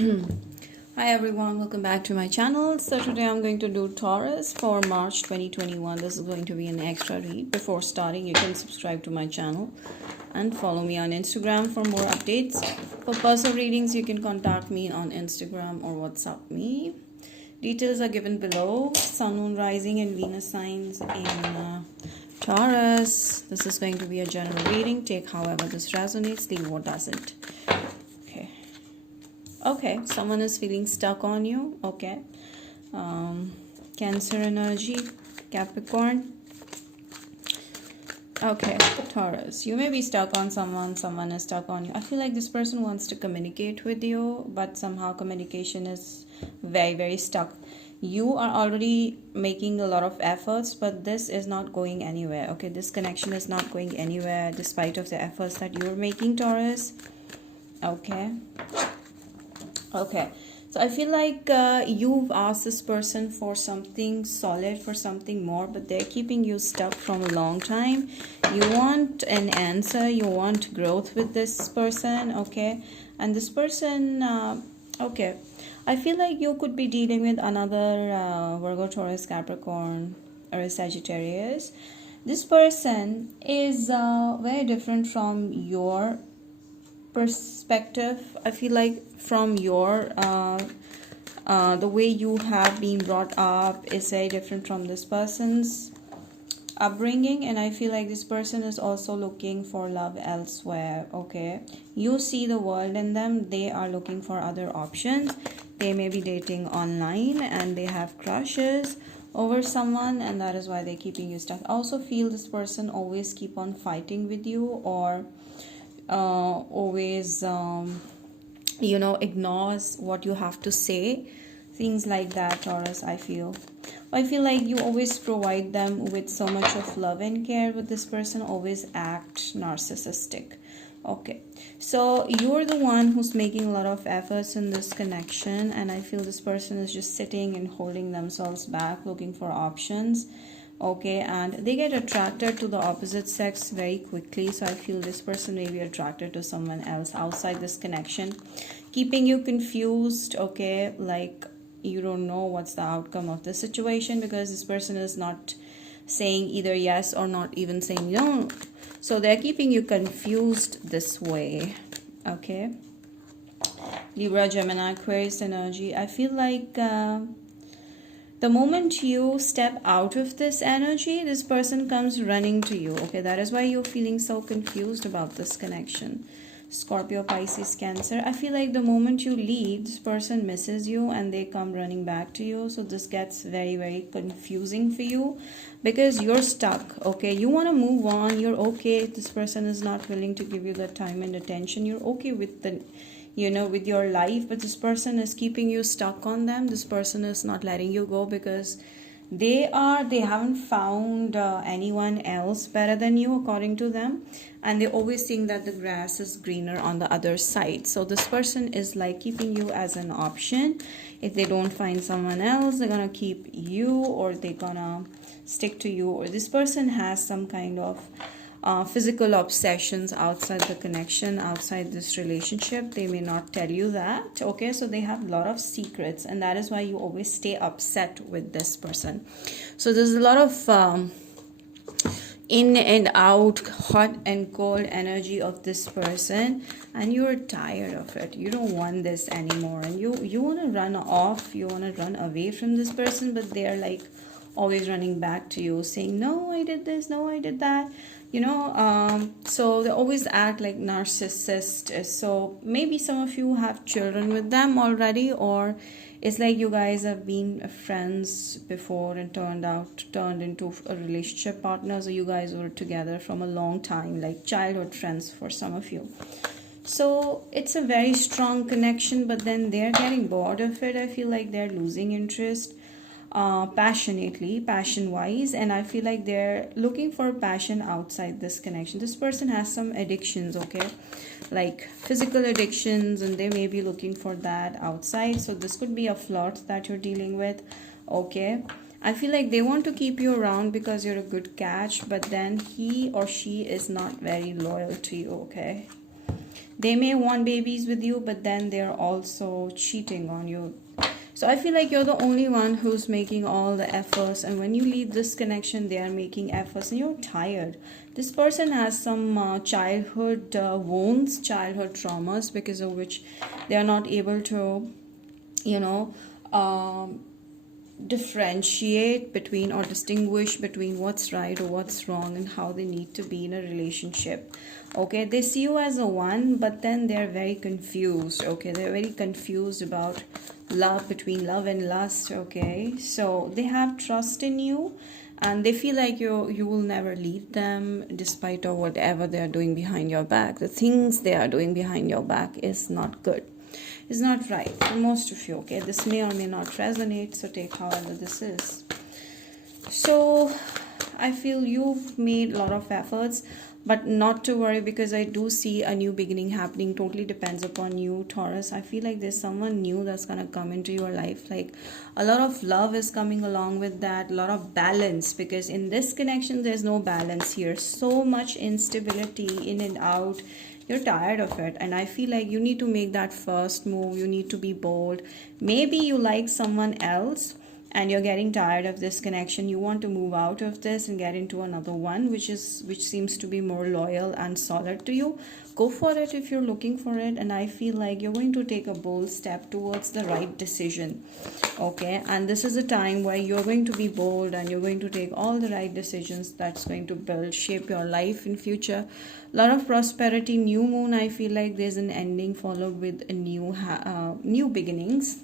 Hi everyone, welcome back to my channel. So today I'm going to do Taurus for March 2021. This is going to be an extra read. Before starting, you can subscribe to my channel and follow me on Instagram for more updates. For personal readings, you can contact me on Instagram or WhatsApp me. Details are given below. Sun, Moon, Rising and Venus signs in Taurus. This is going to be a general reading. Take however this resonates, leave what doesn't. Okay, someone is feeling stuck on you. Okay. Cancer energy, Capricorn. Okay, Taurus. You may be stuck on someone is stuck on you. I feel like this person wants to communicate with you, but somehow communication is very stuck. You are already making a lot of efforts, but this is not going anywhere. Okay, this connection is not going anywhere despite of the efforts that you're making, Taurus. Okay. So I feel like you've asked this person for something solid, for something more, but they're keeping you stuck from a long time. You want an answer, you want growth with this person, okay? And this person, okay, I feel like you could be dealing with another Virgo, Taurus, Capricorn, or a Sagittarius. This person is very different from your perspective. I feel like from your the way you have been brought up is very different from this person's upbringing, and I feel like this person is also looking for love elsewhere. Okay, you see the world in them, they are looking for other options. They may be dating online and they have crushes over someone, and that is why they're keeping you stuck. I also feel this person always keep on fighting with you, or always ignores what you have to say, things like that, Taurus. I feel like you always provide them with so much of love and care, but this person always act narcissistic. Okay, so you're the one who's making a lot of efforts in this connection, and I feel this person is just sitting and holding themselves back, looking for options. Okay, and they get attracted to the opposite sex very quickly, so I feel this person may be attracted to someone else outside this connection, keeping you confused. Okay, like you don't know what's the outcome of the situation, because this person is not saying either yes or not even saying no, so they're keeping you confused this way. Okay, Libra, Gemini, Aquarius energy. I feel like the moment you step out of this energy, this person comes running to you. Okay, that is why you're feeling so confused about this connection. Scorpio, Pisces, Cancer. I feel like the moment you leave, this person misses you and they come running back to you. So this gets very confusing for you, because you're stuck. Okay, you want to move on. You're okay. This person is not willing to give you the time and attention. You're okay with the with your life, but this person is keeping you stuck on them. This person is not letting you go because they haven't found anyone else better than you, according to them, and they always think that the grass is greener on the other side. So this person is like keeping you as an option. If they don't find someone else, they're gonna keep you, or they're gonna stick to you, or this person has some kind of physical obsessions outside the connection, outside this relationship. They may not tell you that. Okay, so they have a lot of secrets, and that is why you always stay upset with this person. So there's a lot of in and out, hot and cold energy of this person, and you're tired of it. You don't want this anymore, and you want to run off, you want to run away from this person, but they're like always running back to you, saying, no, I did this, no, I did that, so they always act like narcissists. So maybe some of you have children with them already, or it's like you guys have been friends before and turned into a relationship partners, or you guys were together from a long time, like childhood friends for some of you. So it's a very strong connection, but then they're getting bored of it. I feel like they're losing interest passion wise, and I feel like they're looking for passion outside this connection. This person has some addictions, okay, like physical addictions, and they may be looking for that outside. So this could be a flirt that you're dealing with. Okay, I feel like they want to keep you around because you're a good catch, but then he or she is not very loyal to you. Okay, They may want babies with you, but then they're also cheating on you. So I feel like you're the only one who's making all the efforts, and when you leave this connection, they are making efforts, and you're tired. This person has some childhood wounds, childhood traumas, because of which they are not able to, you know, differentiate between or distinguish between what's right or what's wrong and how they need to be in a relationship. Okay, they see you as a one, but then they're very confused. Okay, they're very confused about love, between love and lust. Okay, so they have trust in you, and they feel like you will never leave them despite of whatever they are doing behind your back. The things they are doing behind your back is not good, is not right for most of you. Okay, this may or may not resonate, so take however this is. So I feel you've made a lot of efforts, but not to worry, because I do see a new beginning happening. Totally depends upon you, Taurus. I feel like there's someone new that's gonna come into your life. Like a lot of love is coming along with that, a lot of balance, because in this connection there's no balance here. So much instability in and out. You're tired of it, and I feel like you need to make that first move. You need to be bold. Maybe you like someone else and you're getting tired of this connection. You want to move out of this and get into another one which seems to be more loyal and solid to you. Go for it if you're looking for it, and I feel like you're going to take a bold step towards the right decision. Okay, and this is a time where you're going to be bold and you're going to take all the right decisions that's going to build, shape your life in future. A lot of prosperity. New moon, I feel like there's an ending followed with a new beginnings.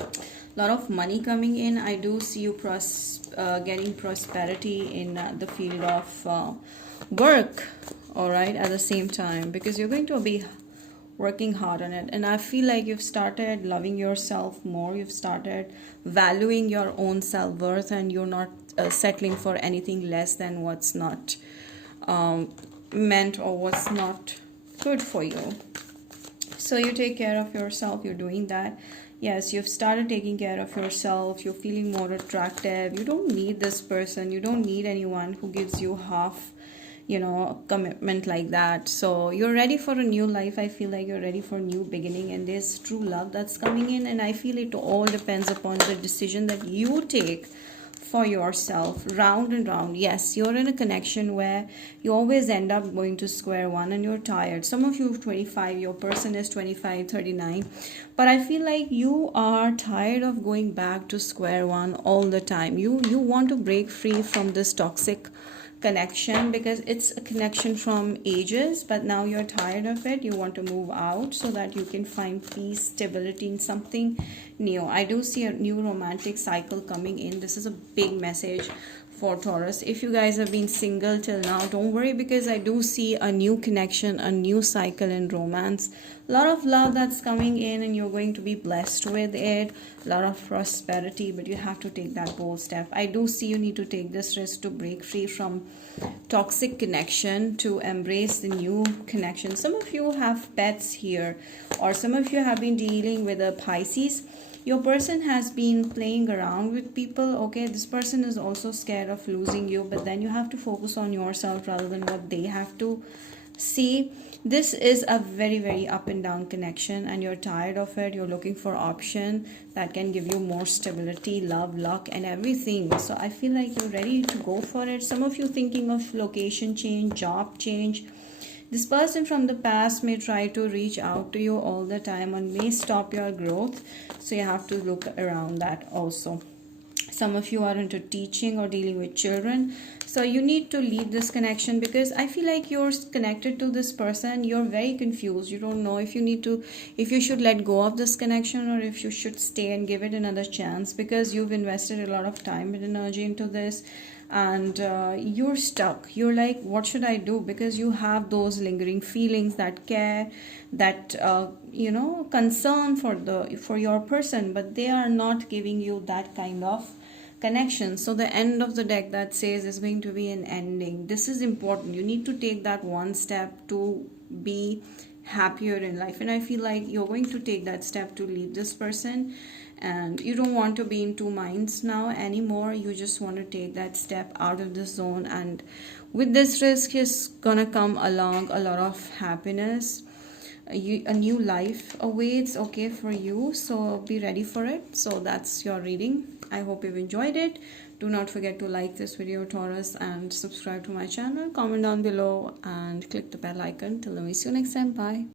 A lot of money coming in. I do see you getting prosperity in the field of work, all right, at the same time, because you're going to be working hard on it. And I feel like you've started loving yourself more. You've started valuing your own self-worth, and you're not settling for anything less than what's not meant or what's not good for you. So you take care of yourself. You're doing that. Yes, you've started taking care of yourself. You're feeling more attractive. You don't need this person. You don't need anyone who gives you half, commitment like that. So you're ready for a new life. I feel like you're ready for a new beginning, and there's true love that's coming in. And I feel it all depends upon the decision that you take for yourself, round and round. Yes, you're in a connection where you always end up going to square one, and you're tired. Some of you are 25, your person is 25, 39, but I feel like you are tired of going back to square one all the time. You want to break free from this toxic connection, because it's a connection from ages, but now you're tired of it. You want to move out so that you can find peace, stability in something new. I do see a new romantic cycle coming in. This is a big message for Taurus. If you guys have been single till now, don't worry, because I do see a new connection, a new cycle in romance. A lot of love that's coming in, and you're going to be blessed with it. A lot of prosperity, but you have to take that bold step. I do see you need to take this risk to break free from toxic connection, to embrace the new connection. Some of you have pets here, or some of you have been dealing with a Pisces. Your person has been playing around with people. Okay, this person is also scared of losing you, but then you have to focus on yourself rather than what they have to see. This is a very, very up and down connection, and you're tired of it. You're looking for option that can give you more stability, love, luck, and everything. So I feel like you're ready to go for it. Some of you thinking of location change, job change. This person from the past may try to reach out to you all the time and may stop your growth. So you have to look around that also. Some of you are into teaching or dealing with children. So you need to leave this connection, because I feel like you're connected to this person. You're very confused. You don't know if you should let go of this connection, or if you should stay and give it another chance, because you've invested a lot of time and energy into this, and you're stuck. You're like, what should I do? Because you have those lingering feelings, that care, that concern for your person, but they are not giving you that kind of connection. So the end of the deck that says is going to be an ending. This is important. You need to take that one step to be happier in life, and I feel like you're going to take that step to leave this person, and you don't want to be in two minds now anymore. You just want to take that step out of the zone, and with this risk is gonna come along a lot of happiness. a new life awaits, okay, for you. So be ready for it. So that's your reading. I hope you've enjoyed it. Do not forget to like this video, Taurus, and subscribe to my channel. Comment down below and click the bell icon. Till then, we see you next time. Bye.